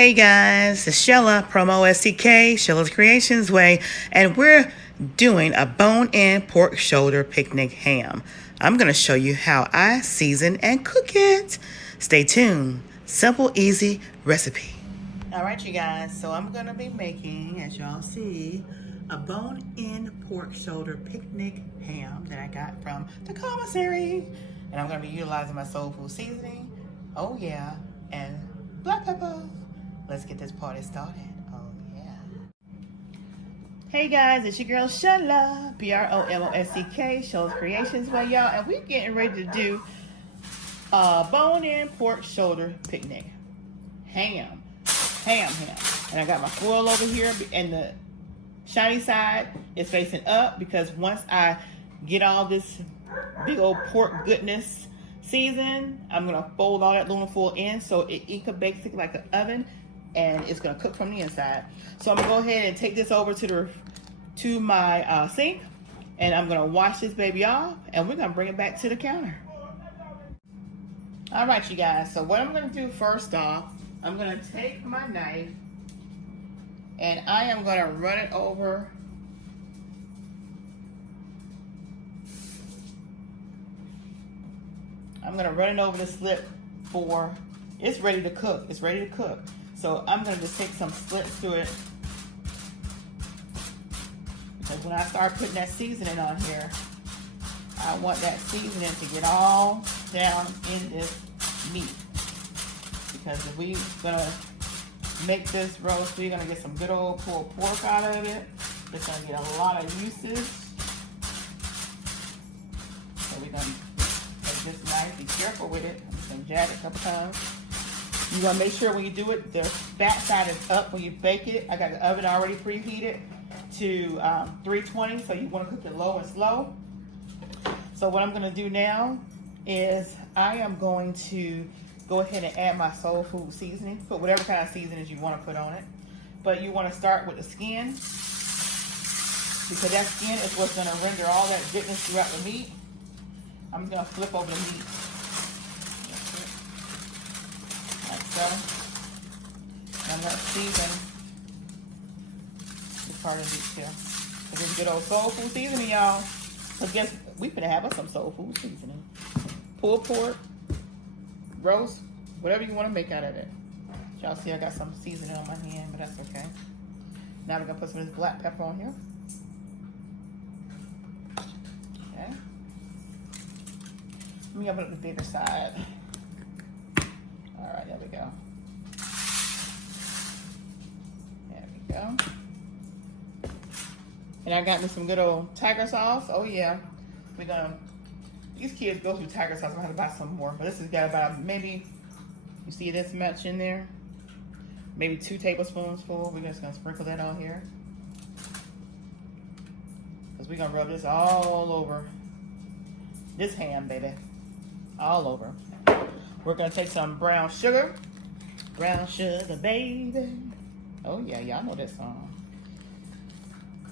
Hey guys, it's Shella, PromoSTK, Shella's Creations Way, and we're doing a bone-in pork shoulder picnic ham. I'm going to show you how I season and cook it. Stay tuned. Simple, easy recipe. All right, you guys, so I'm going to be making, as y'all see, a bone-in pork shoulder picnic ham that I got from the commissary. And I'm going to be utilizing my soul food seasoning, oh yeah, and black pepper. Let's get this party started. Oh yeah. Hey guys, it's your girl Shella, PromoSTK, Shella's Creations Way, y'all, and we're getting ready to do a bone-in pork shoulder picnic. Ham. And I got my foil over here, and the shiny side is facing up because once I get all this big old pork goodness seasoned, I'm gonna fold all that aluminum foil in so it can bake like an oven, and it's gonna cook from the inside. So I'm gonna go ahead and take this over to my sink, and I'm gonna wash this baby off, and we're gonna bring it back to the counter. All right, you guys. So what I'm gonna do first off, I'm gonna take my knife, and I am gonna run it over. I'm gonna run it over the slip for it's ready to cook. It's ready to cook. So I'm gonna just take some slips through it, because when I start putting that seasoning on here, I want that seasoning to get all down in this meat. Because if we're gonna make this roast, we're gonna get some good old pulled pork out of it. It's gonna get a lot of usage. So we're gonna take this knife, be careful with it. I'm just gonna jab it a couple times. You want to make sure when you do it, the fat side is up when you bake it. I got the oven already preheated to 320, so you want to cook it low and slow. So what I'm going to do now is I am going to go ahead and add my soul food seasoning. Put whatever kind of seasonings you want to put on it. But you want to start with the skin, because that skin is what's going to render all that goodness throughout the meat. I'm just going to flip over the meat. So I'm going to season this part of meat here. This is good old soul food seasoning, y'all. So guess we finna have us some soul food seasoning. Pulled pork, roast, whatever you want to make out of it. Y'all see I got some seasoning on my hand, but that's okay. Now we're gonna put some of this black pepper on here. Okay. Let me open up the bigger side. All right, there we go. There we go. And I got me some good old tiger sauce. Oh yeah. These kids go through tiger sauce. I'm gonna have to buy some more. But this has got about maybe, you see this much in there? Maybe 2 tablespoons full. We're just gonna sprinkle that on here. Because we're gonna rub this all over this ham, baby. All over. We're gonna take some brown sugar. Brown sugar, baby. Oh yeah, y'all know that song.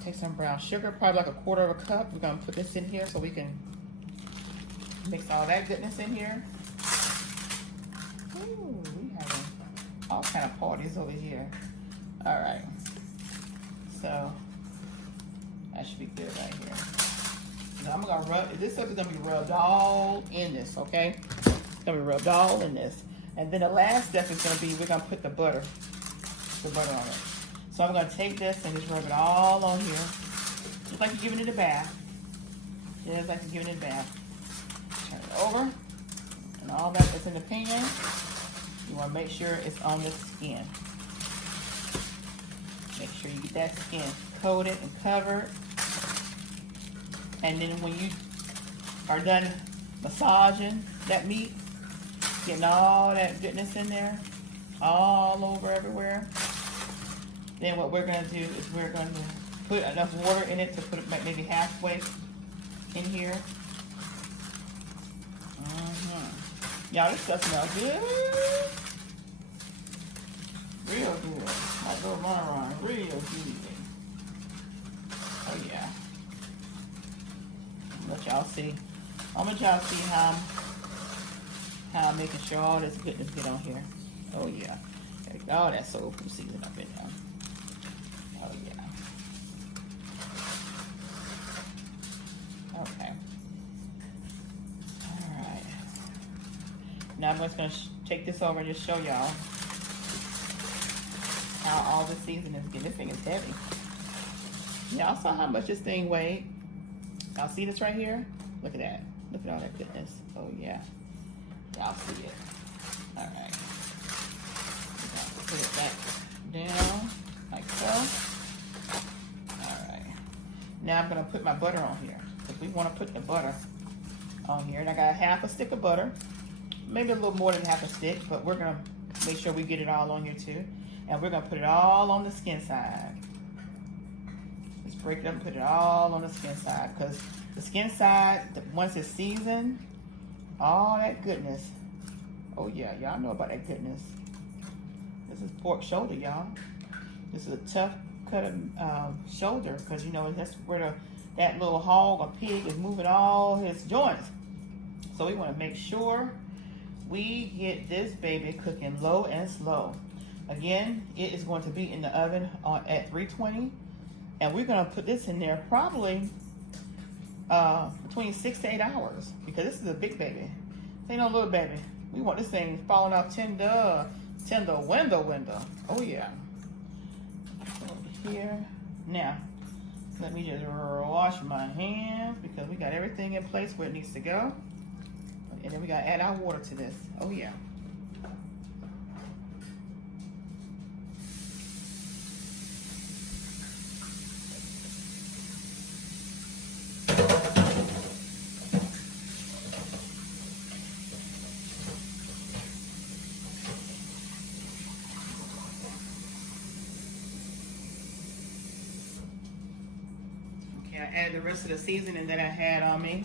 Take some brown sugar, probably like a 1/4 cup. We're gonna put this in here so we can mix all that goodness in here. Ooh, we having all kind of parties over here. All right, so that should be good right here. Now I'm gonna rub, this stuff is gonna be rubbed all in this, okay? Gonna be rubbed all in this. And then the last step is gonna be, we're gonna put the butter on it. So I'm gonna take this and just rub it all on here. Just like you're giving it a bath. Just like you're giving it a bath. Turn it over. And all that that's in the pan, you wanna make sure it's on the skin. Make sure you get that skin coated and covered. And then when you are done massaging that meat, getting all that goodness in there, all over everywhere. Then what we're gonna do is we're gonna put enough water in it to put it maybe halfway in here. Y'all, this stuff smells good. Real good. Like go run, real good. Oh yeah. Let y'all see. I'm gonna y'all see how I'm making sure all this goodness get on here. Oh yeah. Take all that soul food seasoning up in there. Oh yeah. Okay. All right. Now I'm just gonna take this over and just show y'all how all the seasonings get. This thing is heavy. Y'all saw how much this thing weighed. Y'all see this right here? Look at that. Look at all that goodness. Oh yeah. Y'all see it. All right. Put it back down like so. All right. Now I'm gonna put my butter on here because we want to put the butter on here. And I got half a stick of butter, maybe a little more than half a stick, but we're gonna make sure we get it all on here too. And we're gonna put it all on the skin side. Just break it up and put it all on the skin side because the skin side, once it's seasoned, all that goodness. Oh yeah, y'all know about that goodness. This is pork shoulder, y'all. This is a tough cut of shoulder because you know that's where that little hog or pig is moving all his joints. So we want to make sure we get this baby cooking low and slow. Again, it is going to be in the oven at 320, and we're going to put this in there probably between 6 to 8 hours because this is a big baby. This ain't no little baby. We want this thing falling off tender window. Oh yeah. Over here. Now, let me just wash my hands because we got everything in place where it needs to go. And then we gotta add our water to this. Oh yeah. I added the rest of the seasoning that I had on me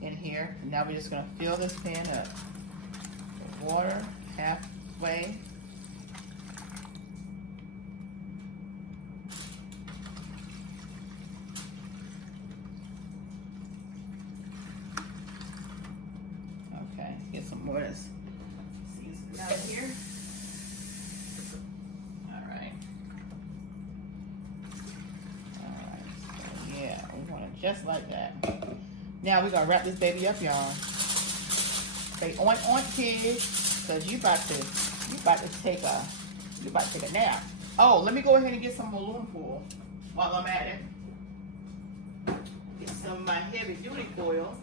in here. Now we're just gonna fill this pan up with water halfway. Okay, get some more of this seasoning out of here. Just like that. Now we're gonna wrap this baby up, y'all. Say oink oink kids, cause you about to take a nap. Oh, let me go ahead and get some aluminum foil while I'm at it. Get some of my heavy duty foil.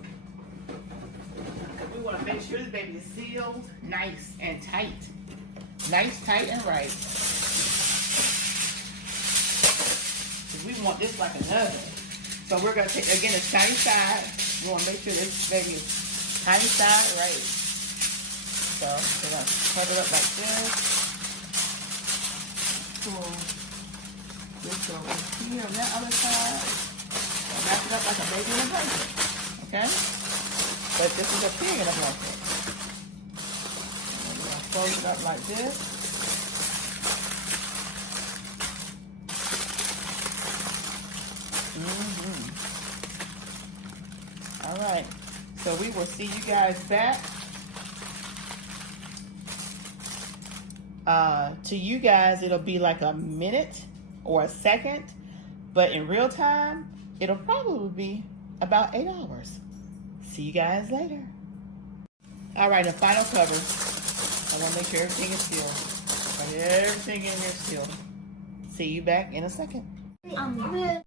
Cause we want to make sure this baby is sealed nice and tight. Nice, tight, and right. Cause we want this like an oven. So we're going to take, again, the tiny side. We want to make sure this baby is tiny side right. So we're going to cover it up like this. Pull this over here on that other side. And wrap it up like a baby in a blanket. Okay? But this is a pig in a blanket. And we're going to fold it up like this. All right, so we will see you guys back. To you guys, it'll be like a minute or a second, but in real time, it'll probably be about 8 hours. See you guys later. All right, the final cover. I want to make sure everything is still. Put everything in here still. See you back in a second. I'm good.